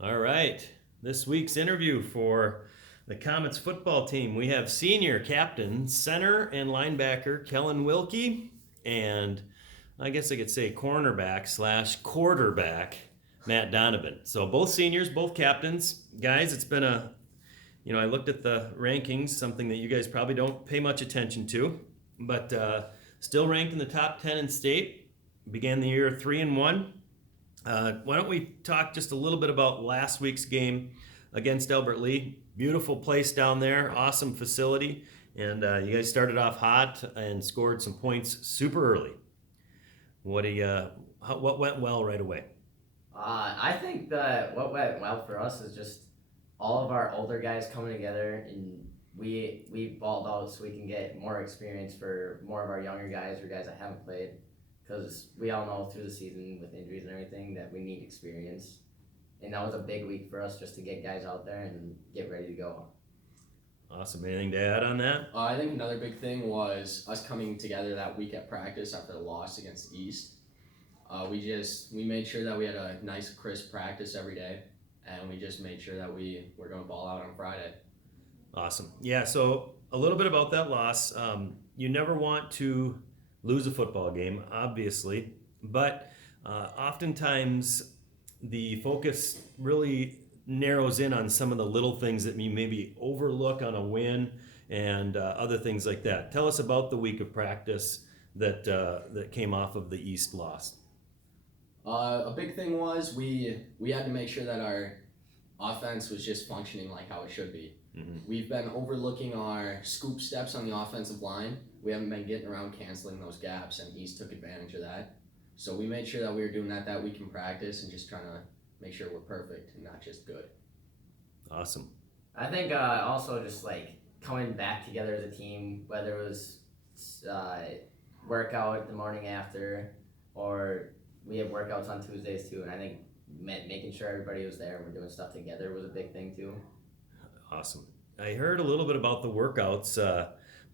All right. This week's interview for the Comets football team, we have senior captain, center, and linebacker Kellen Wilke, and I guess I could say cornerback slash quarterback Matt Donovan. So both seniors, both captains. Guys, it's been I looked at the rankings, something that you guys probably don't pay much attention to, but still ranked in the top 10 in state. Began the year 3-1. Why don't we talk just a little bit about last week's game against Albert Lea? Beautiful place down there, awesome facility, and you guys started off hot and scored some points super early. What went well right away? I think that what went well for us is just all of our older guys coming together, and we balled out so we can get more experience for more of our younger guys or guys that haven't played, because we all know through the season with injuries and everything that we need experience, and that was a big week for us just to get guys out there and get ready to go. Awesome. Anything to add on that? I think another big thing was us coming together that week at practice after the loss against East. We made sure that we had a nice crisp practice every day, and we just made sure that we were going to ball out on Friday. Awesome. Yeah, so a little bit about that loss. You never want to lose a football game, obviously, but oftentimes the focus really narrows in on some of the little things that you maybe overlook on a win and other things like that. Tell us about the week of practice that came off of the East loss. A big thing was we had to make sure that our offense was just functioning like how it should be. Mm-hmm. We've been overlooking our scoop steps on the offensive line. We haven't been getting around canceling those gaps, and East took advantage of that. So we made sure that we were doing that week in practice and just trying to make sure we're perfect and not just good. Awesome. I think also just like coming back together as a team, whether it was workout the morning after, or we have workouts on Tuesdays too, and I think making sure everybody was there and we're doing stuff together was a big thing too. Awesome. I heard a little bit about the workouts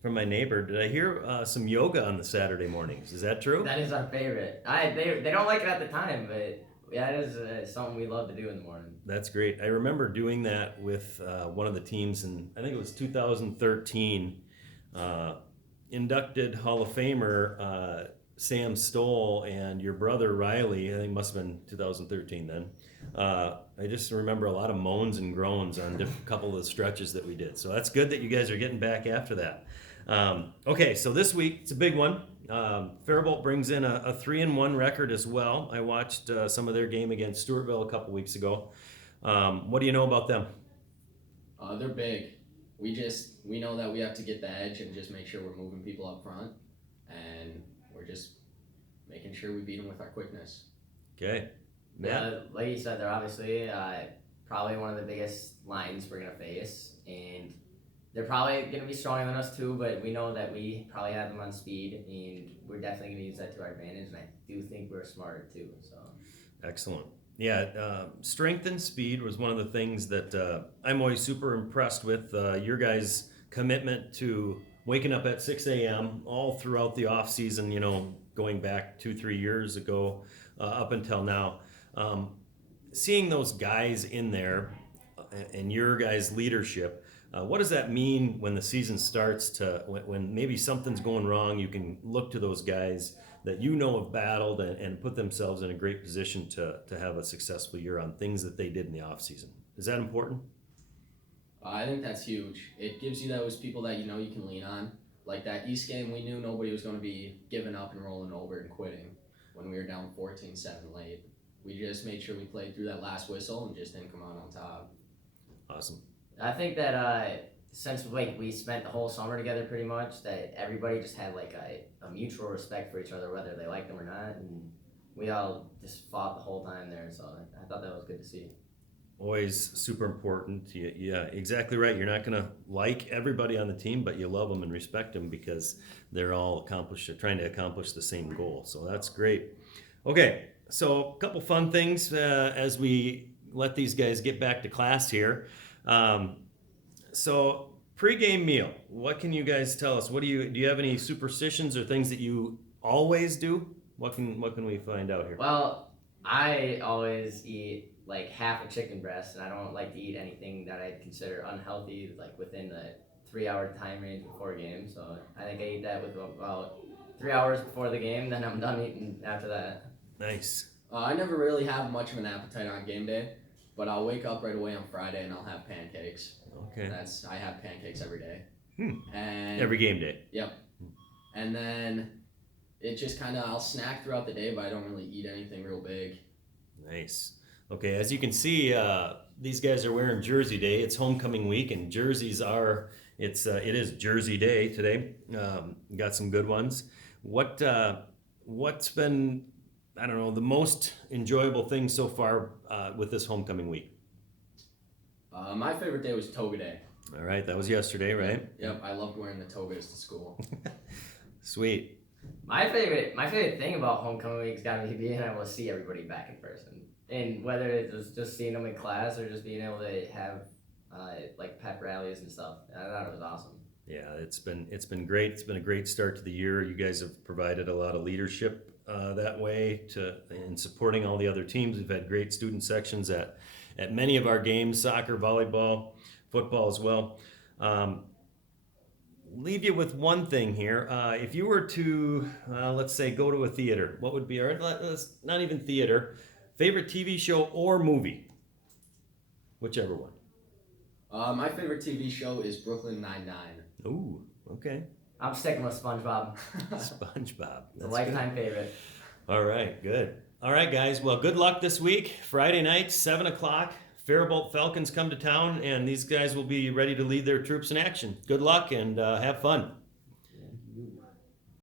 from my neighbor. Did I hear some yoga on the Saturday mornings? Is that true? That is our favorite. They don't like it at the time, but yeah, it is something we love to do in the morning. That's great. I remember doing that with one of the teams, and I think it was 2013. Inducted Hall of Famer Sam Stoll and your brother Riley. I think it must have been 2013 then. I just remember a lot of moans and groans on a couple of the stretches that we did. So that's good that you guys are getting back after that. Okay, so this week it's a big one. Faribault brings in a 3-1 record as well. I watched some of their game against Stewartville a couple weeks ago. What do you know about them? They're big. We know that we have to get the edge and just make sure we're moving people up front, and we're just making sure we beat them with our quickness. Okay. Matt? Like you said, they're obviously probably one of the biggest lines we're going to face, and they're probably going to be stronger than us too, but we know that we probably have them on speed, and we're definitely going to use that to our advantage, and I do think we're smarter too. So Excellent. Yeah, strength and speed was one of the things that I'm always super impressed with. Your guys' commitment to waking up at 6 a.m. all throughout the off season, going back 2-3 years ago up until now. Seeing those guys in there and your guys' leadership, what does that mean when the season starts when maybe something's going wrong, you can look to those guys that have battled and put themselves in a great position to have a successful year on things that they did in the off season. Is that important? I think that's huge. It gives you those people that you can lean on. Like that East game, we knew nobody was going to be giving up and rolling over and quitting when we were down 14-7 late. We just made sure we played through that last whistle and just didn't come out on top. Awesome. I think that since we spent the whole summer together pretty much, that everybody just had like a mutual respect for each other, whether they liked them or not, and we all just fought the whole time there. So I thought that was good to see. Always super important. Yeah, exactly right. You're not going to like everybody on the team, but you love them and respect them because they're all trying to accomplish the same goal. So that's great. Okay, so a couple fun things as we let these guys get back to class here. So pregame meal. What can you guys tell us? Do you have any superstitions or things that you always do? What can we find out here? Well, I always eat like half a chicken breast, and I don't like to eat anything that I'd consider unhealthy, like within the 3 hour time range before game. So I think I eat that with about 3 hours before the game. Then I'm done eating after that. Nice. I never really have much of an appetite on game day, but I'll wake up right away on Friday and I'll have pancakes. Okay. I have pancakes every day. And every game day. Yep. And then it just kind of, I'll snack throughout the day, but I don't really eat anything real big. Nice. Okay, as you can see, these guys are wearing Jersey Day. It's homecoming week, and jerseys are. It is Jersey Day today. Got some good ones. What's been, I don't know, the most enjoyable thing so far with this homecoming week? My favorite day was toga day. All right, that was yesterday, right? Yep, I loved wearing the togas to school. Sweet. My favorite thing about homecoming week's got to be being able to see everybody back in person, and whether it was just seeing them in class or just being able to have like pep rallies and stuff. I thought it was awesome. Yeah, it's been great. It's been a great start to the year. You guys have provided a lot of leadership that way in supporting all the other teams. We've had great student sections at many of our games: soccer, volleyball, football as well. Leave you with one thing here. If you were to, let's say, go to a theater, what would be our, not even theater, favorite TV show or movie? Whichever one. My favorite TV show is Brooklyn Nine-Nine. Ooh, okay. I'm sticking with SpongeBob. SpongeBob. It's a lifetime favorite. All right, good. All right, guys. Well, good luck this week. Friday night, 7 o'clock. Faribault Falcons come to town, and these guys will be ready to lead their troops in action. Good luck and have fun.